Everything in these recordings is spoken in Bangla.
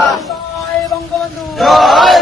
জয় বঙ্গবন্ধু জয়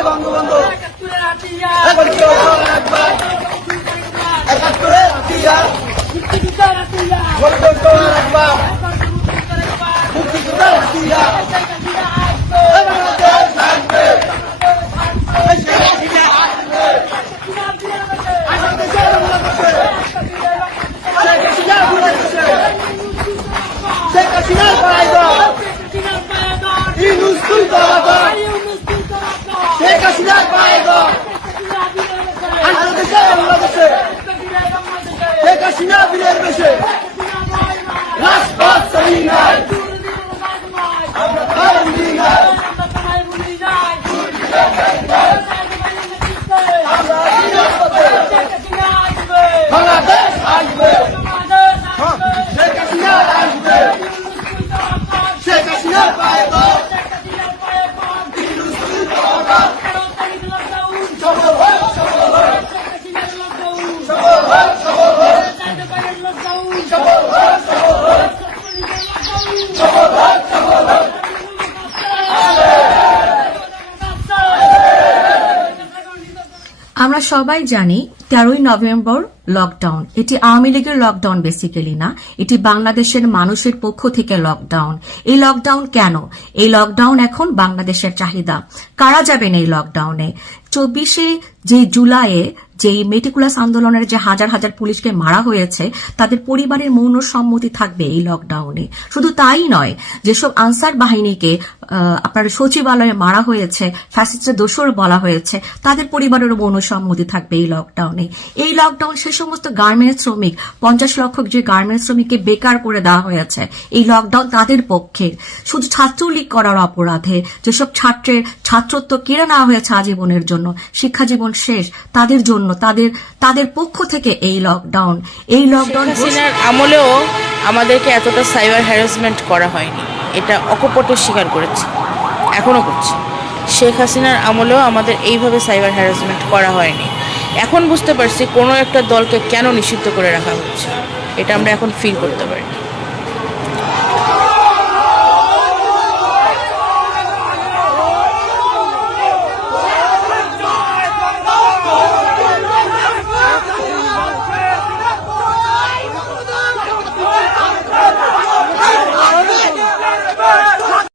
আমরা সবাই জানি তেরোই নভেম্বর লকডাউন এটি আওয়ামী লীগের লকডাউন বেসিক্যালি না। এটি বাংলাদেশের মানুষের পক্ষ থেকে লকডাউন এই লকডাউন কেন? এই লকডাউন এখন বাংলাদেশের চাহিদা। কারা যাবেন এই লকডাউনে চব্বিশে যে জুলাইয়ে যে মেটিকুলাস আন্দোলনের যে হাজার হাজার পুলিশকে মারা হয়েছে, তাদের পরিবারের মৌন সম্মতি থাকবে এই লকডাউনে শুধু তাই নয়, যেসব আনসার বাহিনীকে আপনার সচিবালয়ে মারা হয়েছে ফ্যাসিস্টের দোষর বলা হয়েছে, তাদের পরিবারেরও মৌন সম্মতি থাকবে এই লকডাউনে এই লকডাউন সে সমস্ত গার্মেন্টস শ্রমিক পঞ্চাশ লক্ষ যে গার্মেন্টস শ্রমিককে বেকার করে দেওয়া হয়েছে এই লকডাউন তাদের পক্ষে। শুধু ছাত্রলীগ করার অপরাধে যেসব ছাত্রের ছাত্রত্ব কেড়ে নেওয়া হয়েছে আজীবনের জন্য শিক্ষা জীবন শেষ তাদের জন্য তাদের তাদের পক্ষ থেকে এই লকডাউন এই লকডাউন আমলেও আমাদেরকে এতটা সাইবার হ্যারাসমেন্ট করা হয়নি। এটা অকপটে স্বীকার করেছে। এখনও করছে। শেখ হাসিনার আমলেও আমাদের এইভাবে সাইবার হ্যারাসমেন্ট করা হয়নি। এখন বুঝতে পারছি কোনো একটা দলকে কেন নিষিদ্ধ করে রাখা হচ্ছে। এটা আমরা এখন ফিল করতে পারি।